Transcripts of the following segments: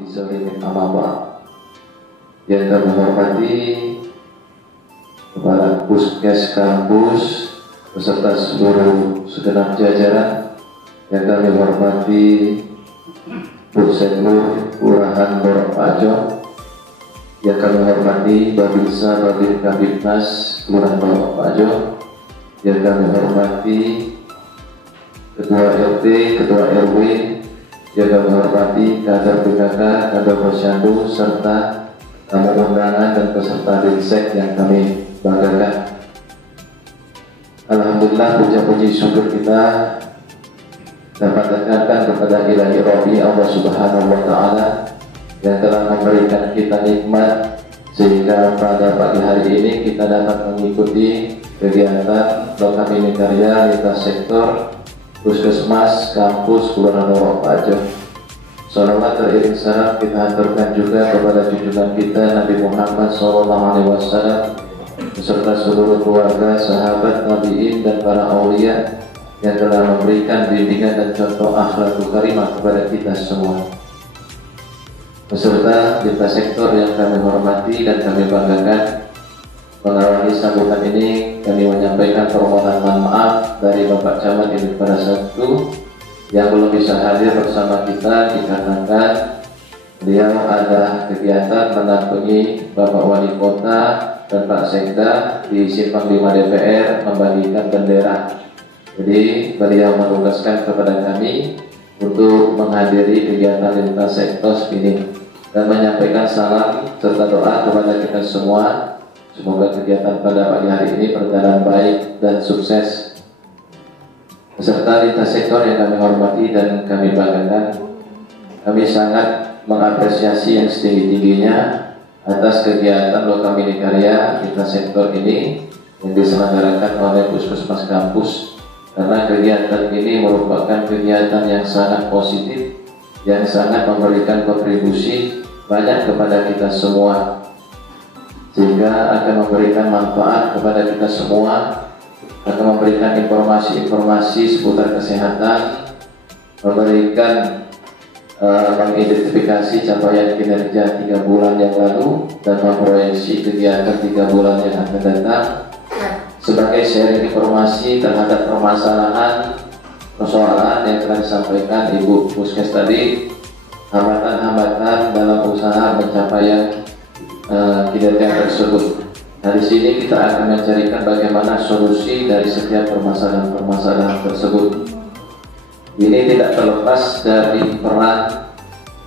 izalimin amaba. Yang kami hormati kepala Puskes kampus beserta seluruh segenap jajaran. Yang kami hormati Pusenur Kelurahan Loropajo. Yang kami hormati Babinsa Babin Kabitnas Kelurahan Loropajo. Yang kami hormati Ketua RT, Ketua RW. Yang kami hormati kader PKK, kader Posyandu, serta tamu undangan dan peserta Dinsek yang kami banggakan. Alhamdulillah, puja-puji syukur kita dapat dekatkan kepada Ilahi Rabbi Allah Subhanahu wa Ta'ala yang telah memberikan kita nikmat sehingga pada pagi hari ini kita dapat mengikuti kegiatan Lokapini Karya lintas sektor Puskesmas Kampus Kelurahan Loropajo. Salawat teriring salam kita haturkan juga kepada junjungan kita Nabi Muhammad SAW beserta seluruh keluarga, sahabat, nabiin dan para aulia yang telah memberikan bimbingan dan contoh akhlakul karimah kepada kita semua. Beserta lintas sektor yang kami hormati dan kami banggakan, mengawali sambutan ini kami menyampaikan permohonan maaf dari Bapak Camat Induk pada Sabtu yang belum bisa hadir bersama kita dikarenakan beliau ada kegiatan mendampingi Bapak Wali Kota dan Pak Sekda di Simpang 5 DPR membagikan bendera. Jadi beliau menugaskan kepada kami untuk menghadiri kegiatan lintas sektor ini dan menyampaikan salam serta doa kepada kita semua. Semoga kegiatan pada pagi hari ini berjalan baik dan sukses. Beserta lintas sektor yang kami hormati dan kami banggakan, kami sangat mengapresiasi yang setinggi-tingginya atas kegiatan Lokapini Karya lintas sektor ini yang diselenggarakan oleh Puskesmas Kampus, karena kegiatan ini merupakan kegiatan yang sangat positif, yang sangat memberikan kontribusi banyak kepada kita semua, sehingga akan memberikan manfaat kepada kita semua, akan memberikan informasi-informasi seputar kesehatan, memberikan mengidentifikasi capaian kinerja 3 bulan yang lalu dan memproyeksi kegiatan 3 bulan yang akan datang sebagai sharing informasi terhadap persoalan yang telah disampaikan Ibu Puskes tadi, hambatan-hambatan dalam usaha pencapaian kinerja tersebut. Nah, di sini kita akan mencarikan bagaimana solusi dari setiap permasalahan tersebut. Ini tidak terlepas dari peran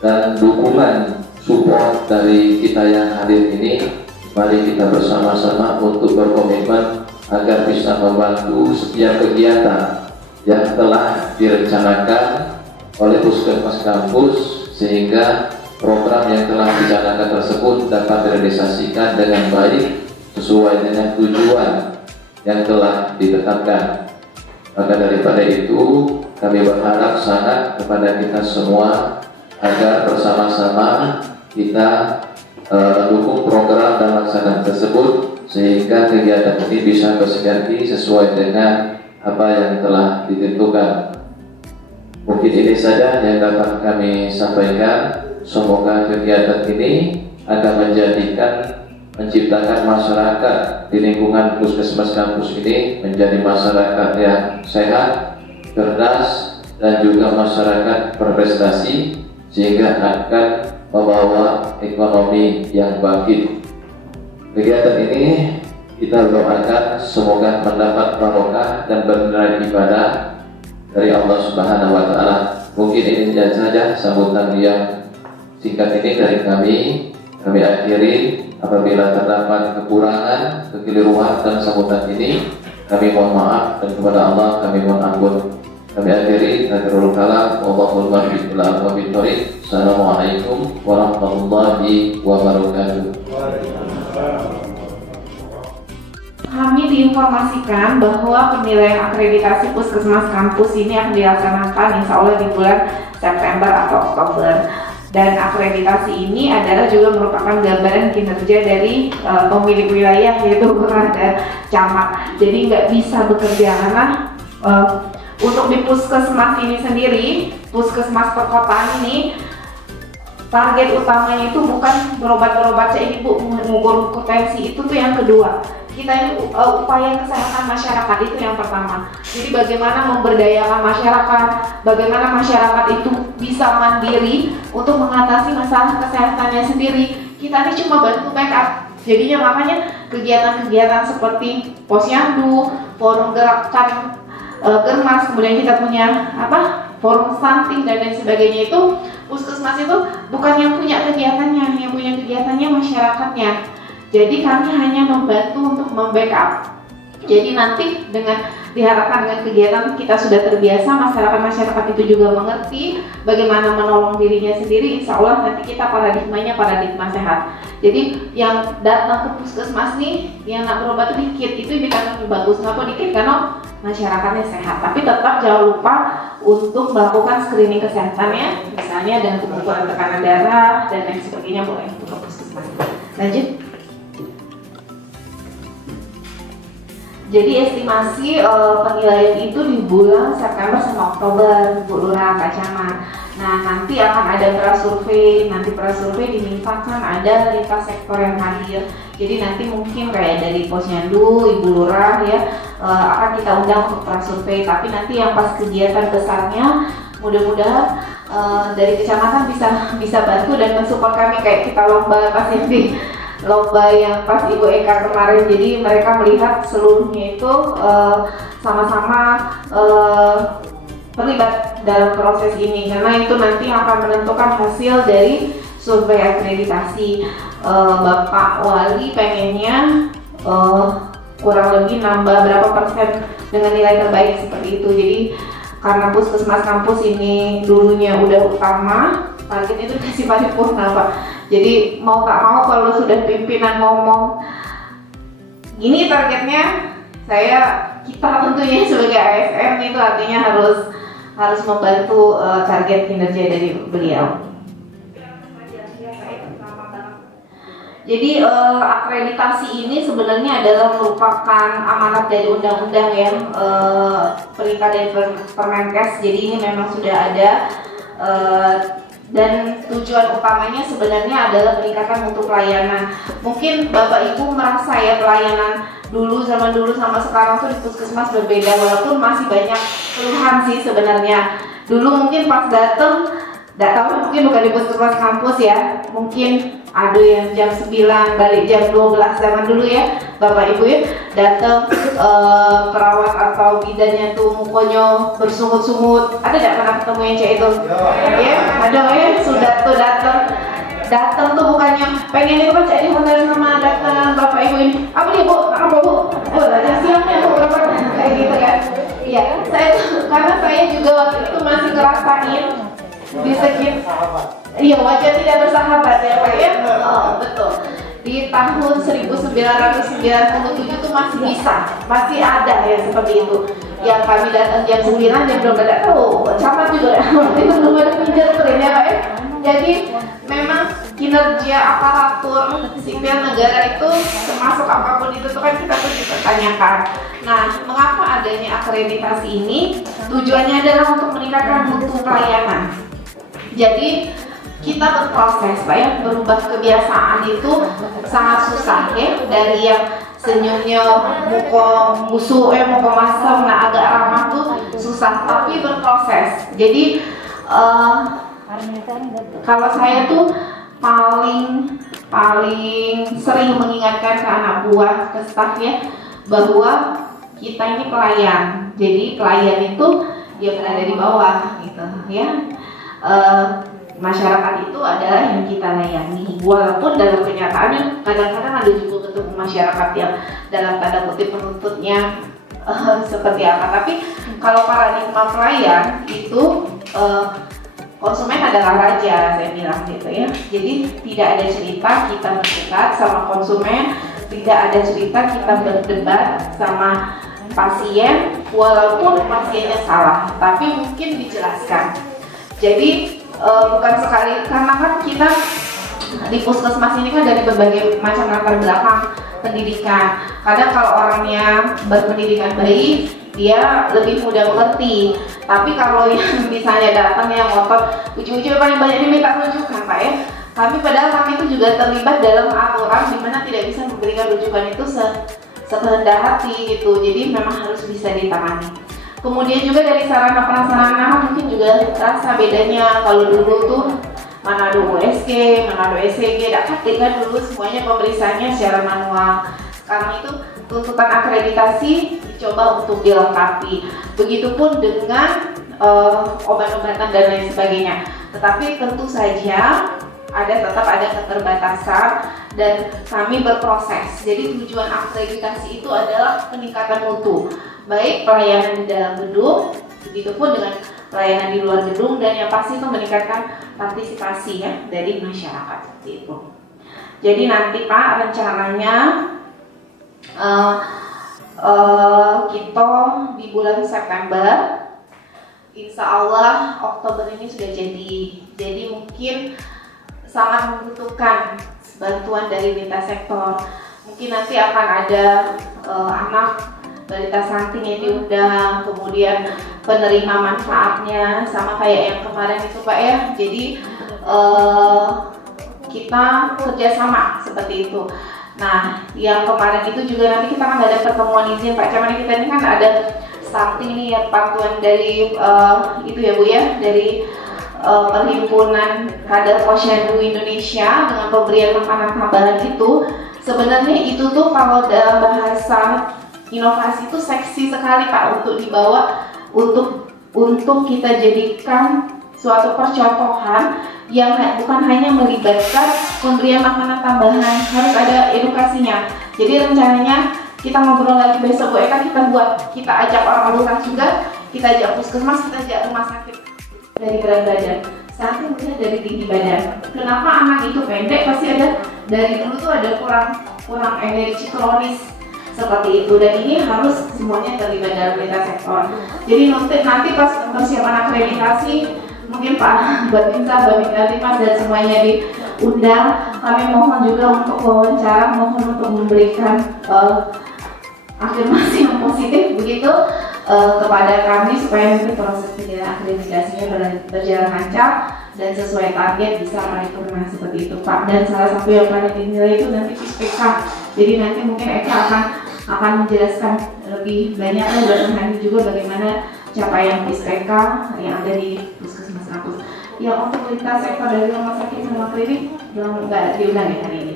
dan dukungan support dari kita yang hadir ini. Mari kita bersama-sama untuk berkomitmen agar bisa membantu setiap kegiatan yang telah direncanakan oleh Puskesmas Kampus, sehingga program yang telah dicanangkan tersebut dapat direalisasikan dengan baik sesuai dengan tujuan yang telah ditetapkan. Maka daripada itu kami berharap sangat kepada kita semua agar bersama-sama kita mendukung program dan laksanakan tersebut sehingga kegiatan ini bisa bersinergi sesuai dengan apa yang telah ditentukan. Mungkin ini saja yang dapat kami sampaikan. Semoga kegiatan ini akan menciptakan masyarakat di lingkungan Puskesmas Kampus ini menjadi masyarakat yang sehat, cerdas, dan juga masyarakat berprestasi, sehingga akan membawa ekonomi yang bangkit. Kegiatan ini kita doakan semoga mendapat barokah dan bernilai ibadah dari Allah Subhanahu wa Ta'ala. Mungkin ini saja sambutan yang singkat ini dari kami. Kami akhiri. Apabila terdapat kekurangan, kekeliruan dalam sambutan ini, kami mohon maaf, dan kepada Allah kami mohon ampun. Kami akhiri. Akhirul kalam. Wallahul muwaffiq ila aqwamit thoriq. Assalamualaikum warahmatullahi wabarakatuh. Kami diinformasikan bahwa penilaian akreditasi Puskesmas Kampus ini akan dilaksanakan insya Allah di bulan September atau Oktober. Dan akreditasi ini adalah juga merupakan gambaran kinerja dari pemilik wilayah, yaitu kelurahan dan camat. Jadi nggak bisa bekerja karena untuk di puskesmas ini sendiri, puskesmas perkotaan ini target utamanya itu bukan berobat ini Bu, mengukur tensi, itu tuh yang kedua. Kita ini upaya kesehatan masyarakat itu yang pertama. Jadi bagaimana memberdayakan masyarakat, bagaimana masyarakat itu bisa mandiri untuk mengatasi masalah kesehatannya sendiri. Kita ini cuma bantu backup. Jadinya makanya kegiatan-kegiatan seperti posyandu, forum gerakan Germas, kemudian kita punya forum stunting dan lain sebagainya, itu puskesmas itu bukan yang punya kegiatannya, yang punya kegiatannya masyarakatnya. Jadi kami hanya membantu untuk membackup. Jadi nanti diharapkan dengan kegiatan kita sudah terbiasa, masyarakat itu juga mengerti bagaimana menolong dirinya sendiri. Insya Allah nanti kita paradigmanya paradigma sehat. Jadi yang datang ke puskesmas nih, yang nak berobat dikit, itu dikatakan bagus. Kenapa dikit? Karena masyarakatnya sehat. Tapi tetap jangan lupa untuk melakukan screening kesehatannya, misalnya dengan pengukuran tekanan darah dan lain sebagainya, boleh untuk ke puskesmas. Lanjut. Jadi estimasi penilaian itu di bulan September sama Oktober, Bu Lurah, Kak Camat. Nah, nanti akan ada prasurvei. Nanti prasurvei dimintakan ada lintas sektor yang hadir. Jadi nanti mungkin kayak dari Posyandu, Ibu Lurah ya, akan kita undang untuk prasurvei. Tapi nanti yang pas kegiatan besarnya, mudah-mudahan dari kecamatan bisa bantu dan mensupport kami, kayak kita lomba pas ini. Lomba yang pas Ibu Eka kemarin, jadi mereka melihat seluruhnya itu sama-sama terlibat dalam proses ini, karena itu nanti akan menentukan hasil dari survei akreditasi. Bapak Wali pengennya kurang lebih nambah berapa persen dengan nilai terbaik seperti itu. Jadi karena puskesmas kampus ini dulunya udah utama, target itu kasih paripurna Pak. Jadi mau tak mau kalau sudah pimpinan ngomong gini targetnya, kita tentunya sebagai ASN itu artinya harus membantu target kinerja dari beliau. Jadi akreditasi ini sebenarnya adalah merupakan amanat dari undang-undang ya, perintah dari Permenkes. Jadi ini memang sudah ada dan tujuan utamanya sebenarnya adalah meningkatkan mutu pelayanan. Mungkin Bapak Ibu merasa ya pelayanan zaman dulu sama sekarang tuh di puskesmas berbeda, walaupun masih banyak keluhan sih sebenarnya. Dulu mungkin pas dateng, nggak tahu mungkin bukan di puskesmas kampus ya, mungkin ada yang jam 9 balik jam 12 zaman dulu ya Bapak Ibu ya, datang perawat atau bidannya tuh mukanya bersungut-sungut. Ada nggak pernah ketemu yang cek itu? Ya, ada ya, sudah tuh datang tuh bukannya pengen itu kan jadi hotel sama datang Bapak Ibu ini. Apa nih Bu? Apa Bu? Oh, ada siangnya Bu berapa? Kayak gitu kan? Iya, karena saya juga waktu itu masih ngerasain di sekitar, iya wajah tidak bersahabat ya Pak ya. Oh, betul. Di tahun 1997 itu masih ada ya seperti itu. Yang kami datang jam 9 jam belum ada. Oh, camat juga itu belum ada fingerprint ya Pak ya. Jadi memang kinerja aparatur sipil negara itu termasuk apapun itu kan kita perlu dipertanyakan. Nah, mengapa adanya akreditasi ini? Tujuannya adalah untuk meningkatkan mutu pelayanan. Jadi kita berproses Pak ya, berubah kebiasaan itu sangat susah ya. Dari yang senyumnya muka musuh muka masam, nah agak ramah tuh susah, tapi berproses. Jadi kalau saya tuh paling sering mengingatkan ke anak buah, ke staff ya, bahwa kita ini pelayan. Jadi pelayan itu dia berada di bawah gitu ya. Masyarakat itu adalah yang kita layani, walaupun dalam kenyataannya kadang-kadang ada juga ketemu masyarakat yang dalam tanda kutip penuntutnya seperti apa. Tapi kalau paradigma pelayan itu konsumen adalah raja, saya bilang gitu ya. Jadi tidak ada cerita kita berdebat sama konsumen, tidak ada cerita kita berdebat sama pasien, walaupun pasiennya salah, tapi mungkin dijelaskan. Jadi bukan sekali, karena kan kita di puskesmas ini kan dari berbagai macam latar belakang pendidikan. Kadang kalau orangnya berpendidikan baik, dia lebih mudah mengerti. Tapi kalau yang misalnya datang yang ngotot, ujung-ujungnya paling banyak diminta rujukan Pak ya. Padahal kami itu juga terlibat dalam aturan di mana tidak bisa memberikan rujukan itu sekehendak hati gitu. Jadi memang harus bisa ditangani. Kemudian juga dari sarana prasarana mungkin juga rasa bedanya. Kalau dulu tuh mana ada USG, mana ada ECG, kan dulu semuanya pemeriksaannya secara manual. Sekarang itu tuntutan akreditasi dicoba untuk dilengkapi. Begitupun dengan obat-obatan dan lain sebagainya. Tetapi tentu saja tetap ada keterbatasan dan kami berproses. Jadi tujuan akreditasi itu adalah peningkatan mutu, baik pelayanan di dalam gedung, begitupun dengan pelayanan di luar gedung, dan yang pasti itu meningkatkan partisipasi ya dari masyarakat seperti itu. Jadi nanti Pak rencananya kita di bulan September, insya Allah Oktober ini sudah jadi mungkin sangat membutuhkan bantuan dari lintas sektor. Mungkin nanti akan ada anak balita stunting yang diundang, kemudian penerima manfaatnya sama kayak yang kemarin itu Pak ya. Jadi kita kerjasama seperti itu. Nah, yang kemarin itu juga nanti kita kan ada pertemuan izin Pak Camat, kita ini kan ada stunting nih ya, bantuan dari itu ya Bu ya, dari Perhimpunan Kader Posyandu Indonesia dengan pemberian makanan tambahan itu. Sebenarnya itu tuh kalau dalam bahasa inovasi itu seksi sekali Pak untuk dibawa untuk kita jadikan suatu percontohan yang bukan hanya melibatkan pemberian makanan tambahan, harus ada edukasinya. Jadi rencananya kita ngobrol lagi besok Bu Eka, kita ajak orang lurah juga, kita ajak puskesmas, kita ajak rumah sakit dari berat badan. Stunting mungkin dari tinggi badan. Kenapa anak itu pendek? Pasti ada dari dulu tuh ada kurang energi kronis seperti itu, dan ini harus semuanya terlibat dalam lintas sektor. Jadi nanti pas persiapan akreditasi mungkin Pak Babinsa, Babinsa Mas dan semuanya diundang. Kami mohon juga untuk wawancara, mohon untuk memberikan afirmasi yang positif begitu kepada kami supaya nanti proses penjalangan akreditasinya berjalan lancar dan sesuai target bisa paripurna seperti itu Pak. Dan salah satu yang paling dinilai itu nanti PISPK. Jadi nanti mungkin Eka akan menjelaskan lebih banyak nanti juga bagaimana capaian PISPK yang ada di puskesmas kampus. Yang untuk lintas sektor dari rumah sakit sama klinik belum nggak diundang ya hari ini.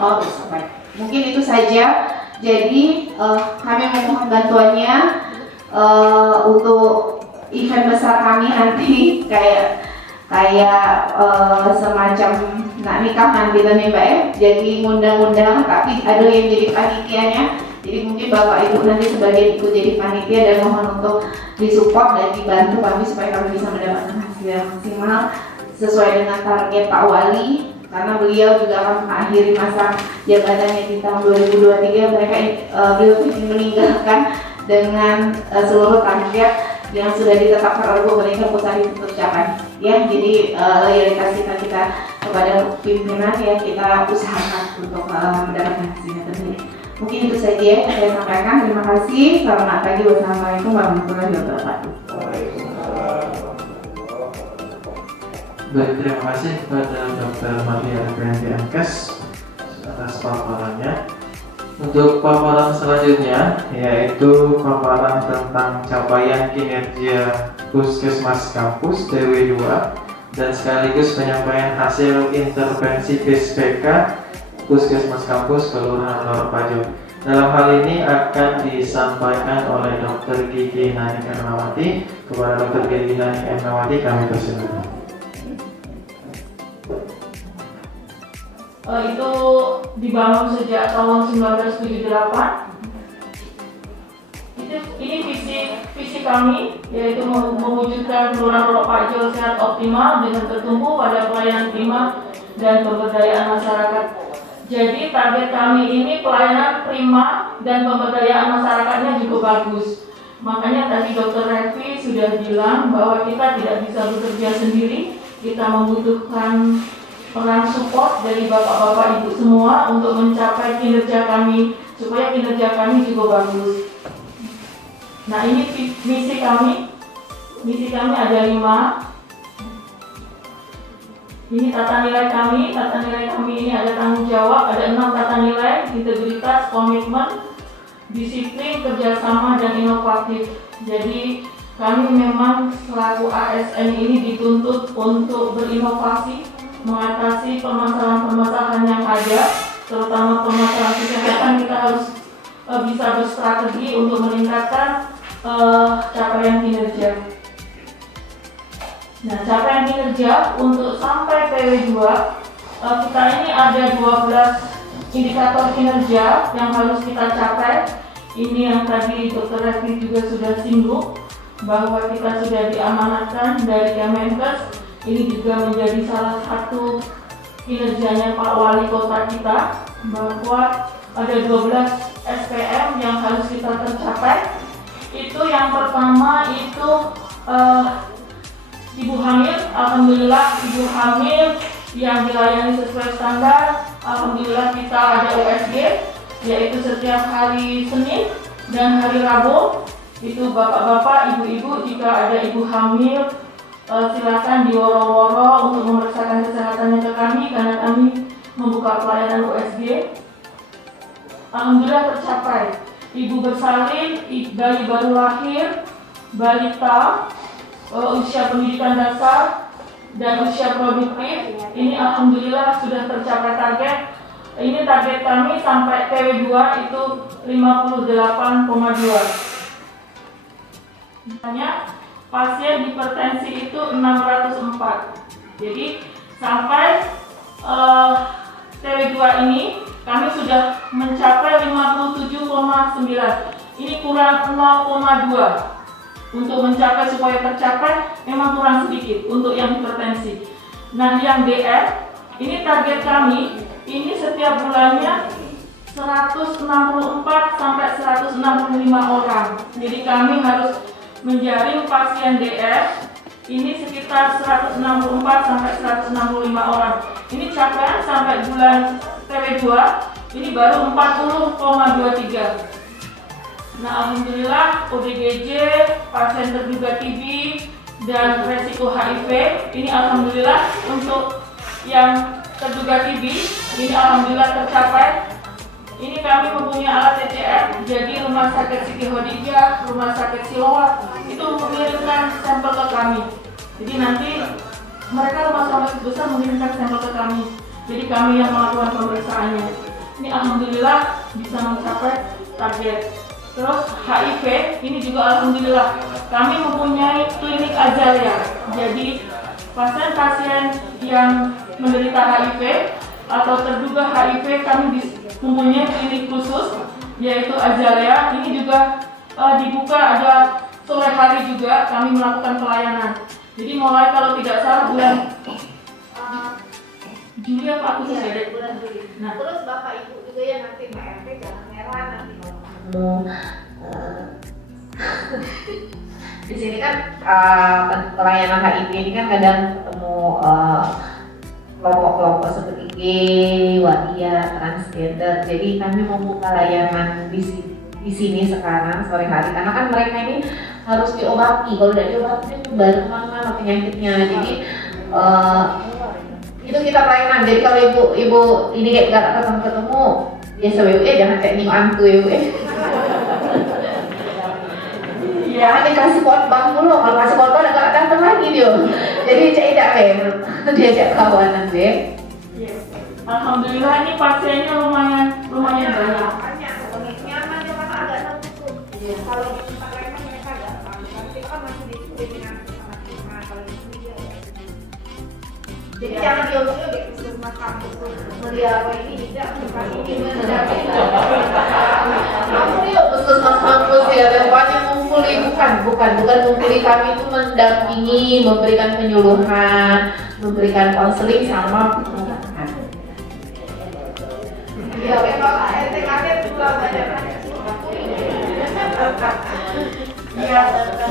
Oh, baik. Mungkin itu saja. Jadi kami memohon bantuannya untuk event besar kami nanti kayak semacam nikah nanti nih Mbak ya. Jadi ngundang-undang tapi ada yang jadi panitianya. Jadi mungkin Bapak Ibu nanti sebagai ikut jadi panitia dan mohon untuk disupport dan dibantu kami supaya kami bisa mendapatkan hasil yang maksimal sesuai dengan target Pak Wali. Karena beliau juga akan mengakhiri masa jabatannya di tahun 2023, beliau ingin meninggalkan dengan seluruh target yang sudah ditetapkan oleh pemerintah pusat itu tercapai. Ya, jadi loyalitas kita kepada pimpinan ya kita usahakan untuk mendapatkan hasilnya terbaik. Mungkin itu saja yang saya sampaikan. Terima kasih. Selamat pagi. Wassalamualaikum warahmatullahi wabarakatuh. Baik, terima kasih kepada Dr. Maria Reprianti Ankes atas paparannya. Untuk paparan selanjutnya yaitu paparan tentang capaian kinerja Puskesmas Kampus DW2 dan sekaligus penyampaian hasil intervensi PISPK Puskesmas Kampus Kelurahan Loropajo. Dalam hal ini akan disampaikan oleh Dr. Gigi Nani Ernawati. Kepada Dr. Gigi Nani Ernawati kami persilakan. Itu dibangun sejak tahun 1978. Ini visi kami, yaitu mewujudkan Kelurahan Loropajo sehat optimal dengan tertumpu pada pelayanan prima dan pemberdayaan masyarakat. Jadi target kami ini pelayanan prima dan pemberdayaan masyarakatnya cukup bagus. Makanya tadi Dr. Revi sudah bilang bahwa kita tidak bisa bekerja sendiri, kita membutuhkan peran support dari bapak-bapak ibu semua untuk mencapai kinerja kami, supaya kinerja kami cukup bagus. Nah, ini misi kami ada 5. Ini tata nilai kami. Tata nilai kami ini ada tanggung jawab, ada 6 tata nilai: integritas, komitmen, disiplin, kerjasama, dan inovatif. Jadi kami memang selaku ASN ini dituntut untuk berinovasi, mengatasi permasalahan-permasalahan yang ada, terutama permasalahan kesehatan. Kita harus bisa berstrategi untuk meningkatkan capaian kinerja. Nah, capaian kinerja untuk sampai PW2, kita ini ada 12 indikator kinerja yang harus kita capai. Ini yang tadi Dr. Refli juga sudah singgung, bahwa kita sudah diamanatkan dari Kemenkes. Ini juga menjadi salah satu kinerjanya Pak Wali Kota kita, bahwa ada 12 SPM yang harus kita tercapai. Itu yang pertama itu ibu hamil. Alhamdulillah ibu hamil yang dilayani sesuai standar. Alhamdulillah kita ada USG, yaitu setiap hari Senin dan hari Rabu. Itu bapak-bapak, ibu-ibu, jika ada ibu hamil silakan diworo-woro untuk memeriksakan kesehatannya ke kami, karena kami membuka pelayanan USG. Alhamdulillah tercapai. Ibu bersalin, bayi baru lahir, balita, usia pendidikan dasar, dan usia produktif, ini alhamdulillah sudah tercapai target. Ini target kami sampai PW2 itu 58,2. Misalnya pasien hipertensi itu 604. Jadi sampai PW2 ini kami sudah mencapai 57,9. Ini kurang 0,2. Untuk mencapai, supaya tercapai memang kurang sedikit untuk yang hipertensi. Nah, yang DR ini target kami ini setiap bulannya 164 sampai 165 orang. Jadi kami harus menjaring pasien DR ini sekitar 164 sampai 165 orang. Ini capaian sampai bulan PW2 ini baru 40,23. Nah, alhamdulillah ODGJ, pasien terduga TB, dan resiko HIV ini alhamdulillah untuk yang terduga TB ini alhamdulillah tercapai. Ini kami mempunyai alat TCR, jadi Rumah Sakit Siti Khadijah, Rumah Sakit Siloam itu mengirimkan sampel ke kami. Jadi nanti mereka rumah sakit besar mengirimkan sampel ke kami. Jadi kami yang melakukan pemeriksaannya. Ini alhamdulillah bisa mencapai target. Terus HIV ini juga alhamdulillah kami mempunyai klinik Azalea. Jadi pasien-pasien yang menderita HIV atau terduga HIV kami mempunyai klinik khusus yaitu Azalea. Ini juga dibuka, ada sore hari juga kami melakukan pelayanan. Jadi mulai kalau tidak salah bulan Juli apa Agustus ya? Bulan Juli. Nah, terus Bapak Ibu juga ya nanti PRT jangan heran nanti di sini kan pelayanan HIV ini kan kadang ketemu kelompok-kelompok seperti gay, waria, transgender. Jadi kami membuka layanan di sini sekarang sore hari karena kan mereka ini harus diobati. Kalau tidak diobati itu baru mana penyakitnya. Jadi itu kita pelayanan. Jadi kalau ibu ini kayak gak ketemu biasa WWE jangan kayak nih antu WWE. Ya, dikasih khotbah dulu. Kalau kasih khotbah nggak datang lagi dia. Jadi tidak diajak kawanan deh. Alhamdulillah ini pasiennya lumayan banyak. Nyaman dia masa agak tertutup. Kalau di tempat lain kan mereka gampang. Tapi kita kan masih disuruh dengan sama kalau di sini dia. Jadi jangan jauh-jauh deh puskesmas kampus melihat apa ini tidak bukan ini mendampingi. Aku yuk puskesmas kampus ya, tempatnya mengumpuli bukan mengumpuli, kami itu mendampingi, memberikan penyuluhan, memberikan konseling sama pengobatan. Ya, kalau RT kaget juga banyak. Ya,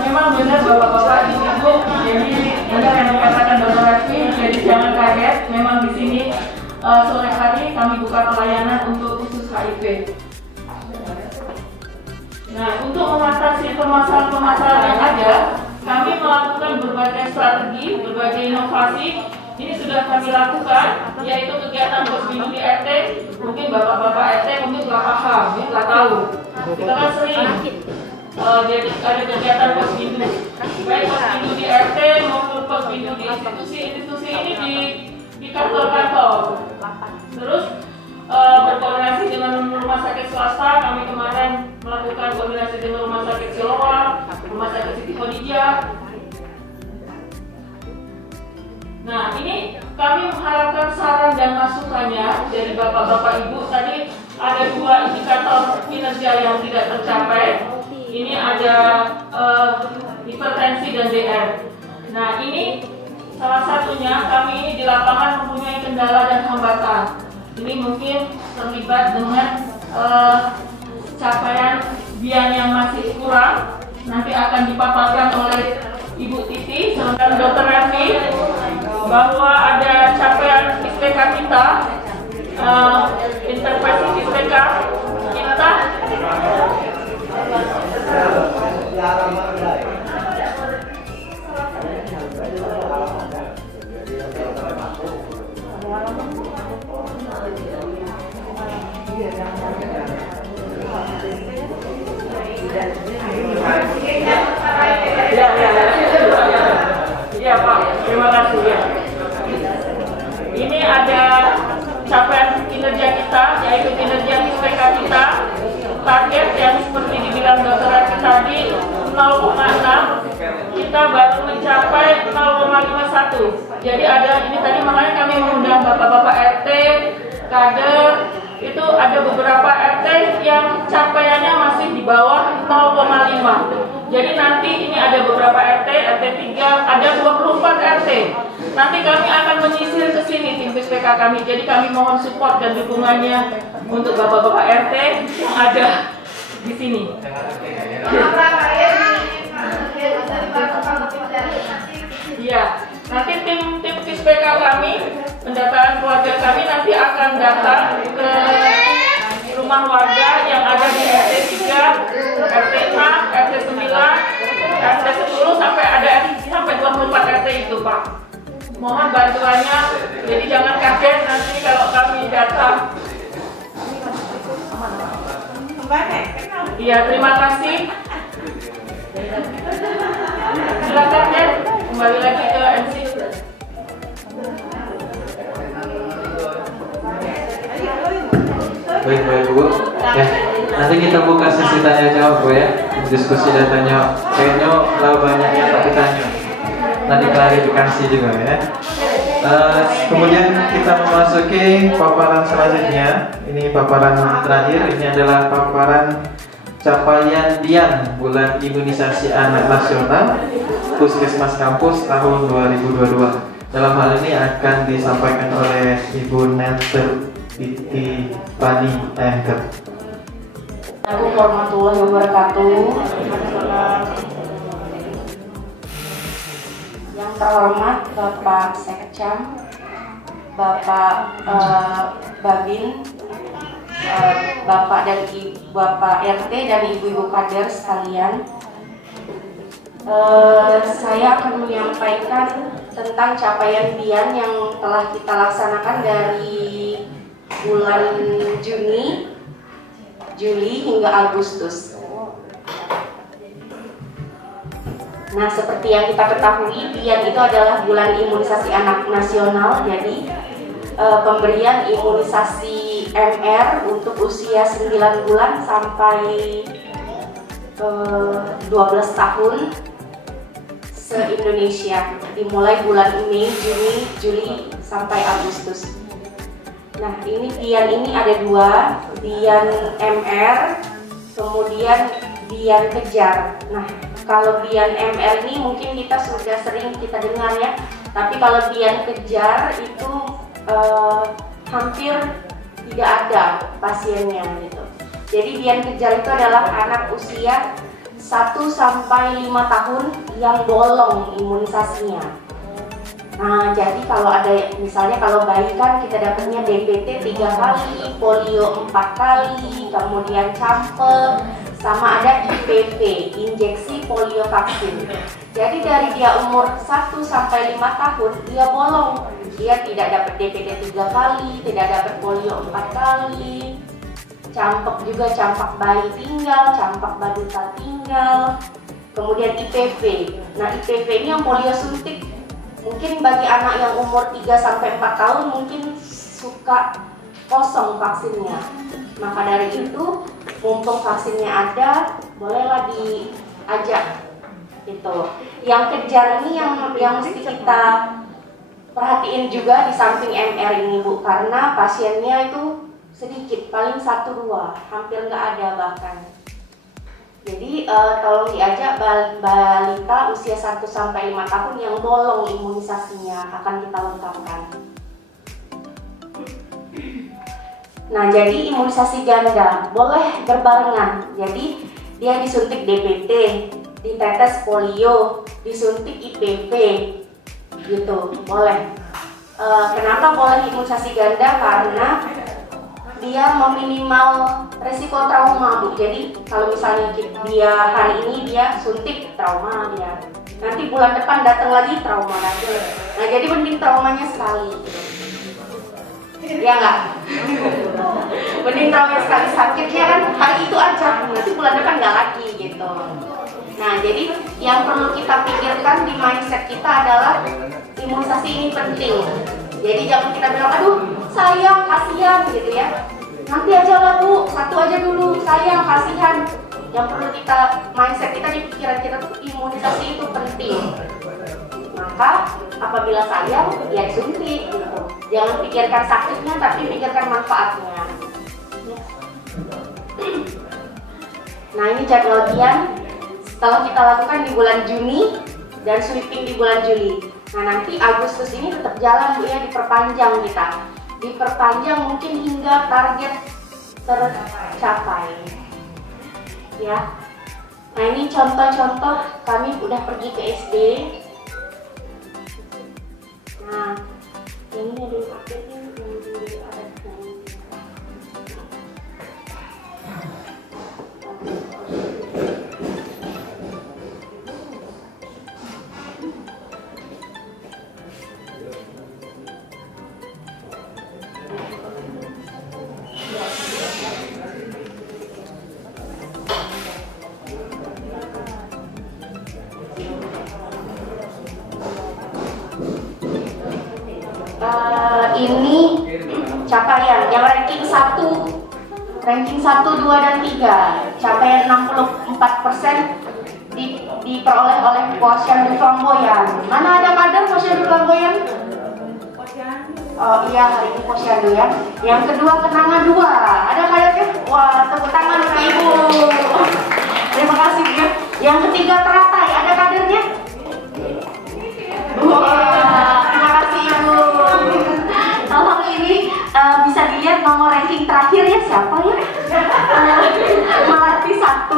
memang benar bapak-bapak ibu. Jadi benar yang dikatakan Dr. Refli. Jadi jangan kaget. Memang di sini sore hari kami buka pelayanan untuk khusus HIV. Nah, untuk mengatasi permasalahan-permasalahan yang ada, kami melakukan berbagai strategi, berbagai inovasi. ini sudah kami lakukan, yaitu kegiatan posbindu di RT. Mungkin bapak-bapak RT mungkin nggak paham, nggak tahu. Kita kan sering jadi ada kegiatan posbindu, baik posbindu di RT maupun posbindu di institusi ini di kantor-kantor. Terus berkoordinasi dengan rumah sakit swasta, kami kemarin melakukan koordinasi dengan rumah sakit Siloam, rumah sakit Siti Khadijah. Nah, ini kami mengharapkan saran dan masukannya dari bapak-bapak ibu. Tadi ada 2 indikator kinerja yang tidak tercapai. Ini ada hipertensi dan DR. Nah, ini salah satunya kami ini di lapangan mempunyai kendala dan hambatan. Ini mungkin terlibat dengan capaian bian yang masih kurang. Nanti akan dipaparkan oleh Ibu Titi serta Dr. Revi bahwa ada capaian ISPK kita, intervensi ISPK kita. Ya Pak, terima kasih ya. Ini ada capaian kinerja kita, yaitu kinerja ISPK kita. Target yang seperti dibilang Dr. Revi tadi 0,6, kita baru mencapai 0,51. Jadi ada ini tadi, makanya kami mengundang bapak-bapak RT, kader. Itu ada beberapa RT yang capaiannya masih di bawah 0,5. Jadi nanti ini ada beberapa RT 3, ada 24 RT. Nanti kami akan menyisir ke sini tim PSPK kami. Jadi kami mohon support dan dukungannya untuk bapak-bapak RT yang ada di sini. Iya, nanti tim PSPK kami, pendataan keluarga kami nanti akan datang ke rumah warga yang ada di RT 3, RT 6, RT 9, RT 10 sampai 24 RT itu Pak. Mohon bantuannya, jadi jangan kaget nanti kalau kami datang. Iya, terima kasih. Silakan ya, kembali lagi ke MC. Baik Bu. Ya, nanti kita buka sesi tanya jawab Bu ya. Diskusi dan tanya. Kayaknya banyak yang tak ditanya. Nanti klarifikasi juga ya. Kemudian kita memasuki paparan selanjutnya. Ini paparan terakhir. Ini adalah paparan capaian DIAN Bulan Imunisasi Anak Nasional Puskesmas Kampus tahun 2022. Dalam hal ini akan disampaikan oleh Ibu Nelter Titi Pani Engker. Assalamualaikum warahmatullahi wabarakatuh. Yang terhormat Bapak Sekcam, Bapak Babin, Bapak dan Bapak RT dan Ibu-ibu kader sekalian, saya akan menyampaikan tentang capaian DIAN yang telah kita laksanakan dari bulan Juli hingga Agustus. Nah, seperti yang kita ketahui, DIAN itu adalah bulan imunisasi anak nasional. Jadi pemberian imunisasi MR untuk usia 9 bulan sampai 12 tahun se-Indonesia, dimulai bulan Mei, Juni, Juli sampai Agustus. Nah, ini DIAN ini ada 2, DIAN MR, kemudian DIAN kejar. Nah, kalau DIAN MR ini mungkin kita sudah sering kita dengar ya, tapi kalau DIAN kejar itu hampir tidak ada pasiennya gitu. Jadi DIAN kejar itu adalah anak usia 1 sampai 5 tahun yang bolong imunisasinya. Nah, jadi kalau ada, misalnya kalau bayi kan kita dapatnya DPT 3 kali, polio 4 kali, kemudian campak, sama ada IPV, injeksi polio vaksin. Jadi dari dia umur 1 sampai 5 tahun, dia bolong Dia tidak dapat DPD 3 kali, tidak dapat polio 4 kali. Campak juga, campak bayi tinggal, campak balita tinggal. Kemudian IPV. Nah, IPV ini yang polio suntik. Mungkin bagi anak yang umur 3-4 tahun mungkin suka kosong vaksinnya. Maka dari itu, mumpung vaksinnya ada, bolehlah diajak gitu. Yang kejar ini yang mesti kita perhatiin juga di samping MR ini Bu, karena pasiennya itu sedikit, paling 1-2, hampir nggak ada bahkan. Jadi tolong diajak balita usia 1-5 tahun yang bolong imunisasinya akan kita lengkapkan. Nah, jadi imunisasi ganda boleh berbarengan. Jadi dia disuntik DPT, ditetes polio, disuntik IPV, gitu, boleh. Kenapa boleh imunisasi ganda? Karena dia meminimal resiko trauma Bu. Jadi kalau misalnya dia hari ini dia suntik, trauma dia. Nanti bulan depan datang lagi, trauma lagi. Nah, jadi mending traumanya sekali. Ya nggak? Mending traumanya sekali, sakitnya kan hari itu aja, nanti bulan depan nggak lagi gitu. Nah, jadi yang perlu kita pikirkan di mindset kita adalah imunisasi ini penting. Jadi jangan kita bilang, aduh sayang, kasihan gitu ya. Nanti aja lah Bu, 1 aja dulu, sayang, kasihan. Yang perlu kita, mindset kita di pikiran kita tuh imunisasi itu penting. Maka apabila sayang, ya suntik gitu. Jangan pikirkan sakitnya, tapi pikirkan manfaatnya. Nah, ini jadwal Dian setelah kita lakukan di bulan Juni dan sweeping di bulan Juli. Nah, nanti Agustus ini tetap jalan Bu ya, diperpanjang kita. Diperpanjang mungkin hingga target tercapai. Ya. Nah, ini contoh-contoh kami udah pergi ke SD. Nah, ini ada paketnya ada. Ini capaian yang ranking 1, 2 dan 3, capaian 64% diperoleh oleh Posyandu Flamboyan. Mana ada kader Posyandu Flamboyan? Oh iya, hari ini Posyandu ya. Yang kedua Kenanga 2, ada kadernya? Wah, tepuk tangan untuk Ibu. Terima kasih ya. Yang ketiga Teratai, ada kadernya? Wah, terima kasih Ibu. Tolong ini bisa dilihat nomor ranking terakhir ya, siapa ya? Melati 1,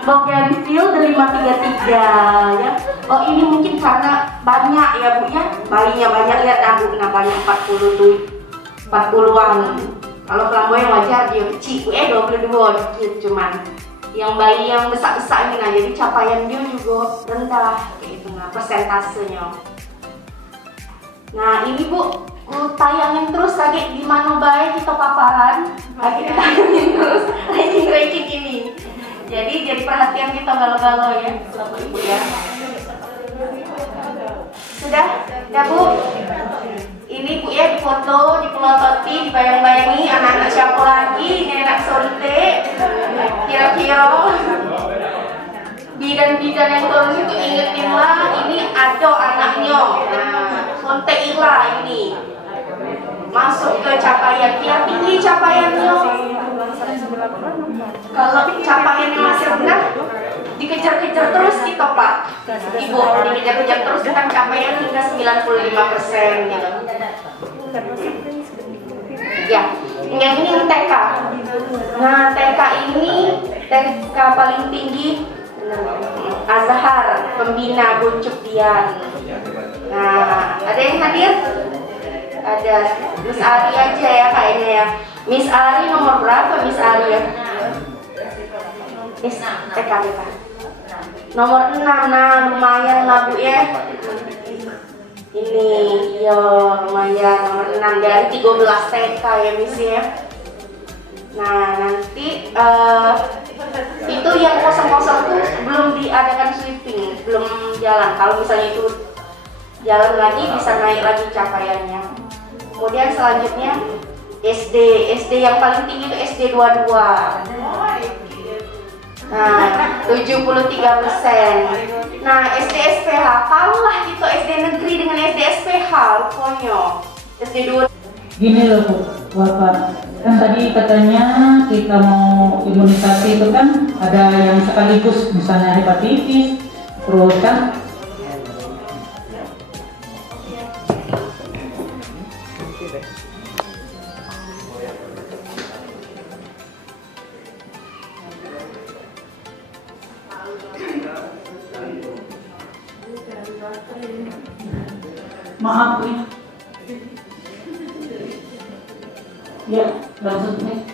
Bougainville 533 ya. Oh, ini mungkin karena banyak ya Bu ya, bayinya banyak, lihat Bu, nah banyak 40-an. Kalau Flamboyan wajar dia kecil Bu 22 dikit cuman. Yang bayi yang besar-besar ini, nah jadi capaian dia juga rendah kayak gitu, nah persentasenya. Nah, ini Bu, tayangin terus lagi di mana baik kita paparan, lagi tayangin terus ranking ini. Jadi perhatian kita galau-galau ya, Bapak Ibu ya. Sudah Bu. Ini Bu ya, difoto, dipelototi, dibayang-bayangi anak-anak siapa lagi, ini anak Sonte, kira-kira bidan-bidan yang turun itu ingetinlah, ini Ado anaknya. Nah, Sonte Ila ini masuk ke capaian, biar tinggi capaiannya. Kalau capaiannya masih rendah, dikejar-kejar terus kita Pak Ibu, dikejar-kejar terus dengan capaian hingga 95% gitu. Ya, yang ini TK. Nah, TK ini TK paling tinggi Azhar, pembina Buncuk Dian. Nah, ada yang hadir? Ada Miss Ari aja ya kayaknya ya. Miss Ari nomor berapa Miss Ari ya? Miss TK. Nomor 6, nah lumayan lah Bu ya. Ini ya lumayan nomor 6 dari 13 TK ya Miss ya. Nah nanti itu yang kosong-kosong tuh belum diadakan sweeping, belum jalan. Kalau misalnya itu jalan lagi bisa naik lagi capaiannya. Kemudian selanjutnya SD yang paling tinggi itu SD 22. Nah 73%. Nah SD SPH, kalah gitu SD negeri dengan SD SPH rupanya. SD 2. Gini loh Bu, Bapak, kan tadi katanya kita mau imunisasi itu kan ada yang sekaligus, misalnya hepatitis, terus kan maaf ya, maksudnya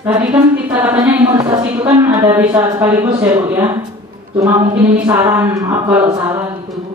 tadi kan kita katanya imunisasi itu kan ada bisa sekaligus ya Bu ya. Cuma mungkin ini saran, maaf kalau salah gitu Bu.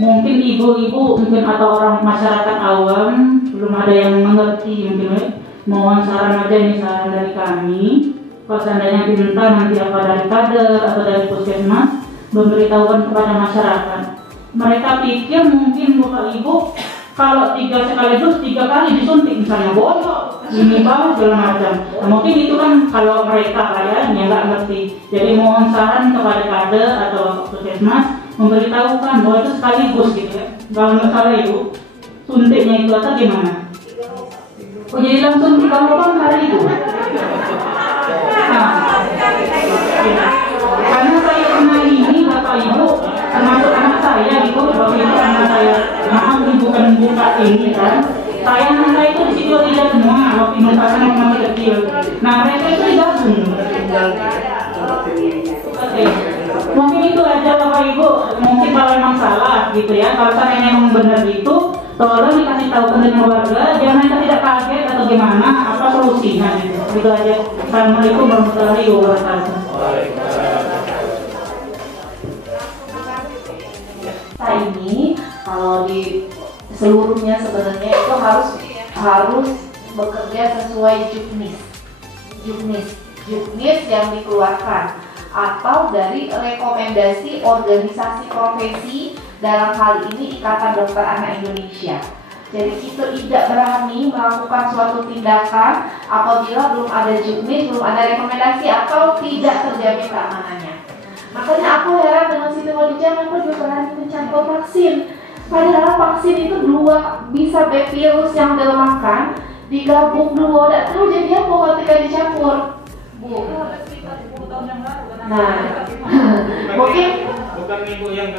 Mungkin ibu-ibu mungkin atau orang masyarakat awam belum ada yang mengerti mungkin. Mohon saran aja, ini saran dari kami. Kalau seandainya diminta nanti apa dari kader atau dari puskesmas memberitahukan kepada masyarakat. Mereka pikir mungkin Bapak Ibu kalau 3 sekaligus 3 kali disuntik misalnya bodoh ini bawah segala macam. Nah, mungkin itu kan kalau mereka kayaknya nggak ngerti. Jadi mohon saran kepada kader atau puskesmas memberitahukan bahwa itu sekaligus gitu ya. Kalau nggak salah Ibu suntiknya itu atau gimana? Oh jadi langsung 3 lubang hari itu? Nah, karena saya kenal ini Bapak Ibu termasuk anak saya gitu, Bapak Ibu anak saya maaf bukan buka ini kan. Saya anak saya itu di situ tidak semua waktu imunisasi masih kecil. Nah mereka itu digabung. Oke. Mungkin itu aja Bapak Ibu, mungkin kalau memang salah gitu ya. Kalau saya memang benar itu, tolong dikasih tahu ke warga, jangan mereka tidak kaget atau gimana, apa solusinya gitu. Gitu aja. Assalamualaikum warahmatullahi wabarakatuh. Ini kalau di seluruhnya sebenarnya itu harus bekerja sesuai juknis yang dikeluarkan atau dari rekomendasi organisasi profesi, dalam hal ini Ikatan Dokter Anak Indonesia. Jadi kita tidak berani melakukan suatu tindakan apabila belum ada juknis, belum ada rekomendasi atau tidak terjamin keamanannya. Makanya aku heran dengan Siti Khadijah, aku juga berani mencampur vaksin. Padahal vaksin itu bisa virus yang dilemahkan digabung dua, tidak tahu jadi apa ketika dicampur. Bu. Nah, mungkin bukan ibu yang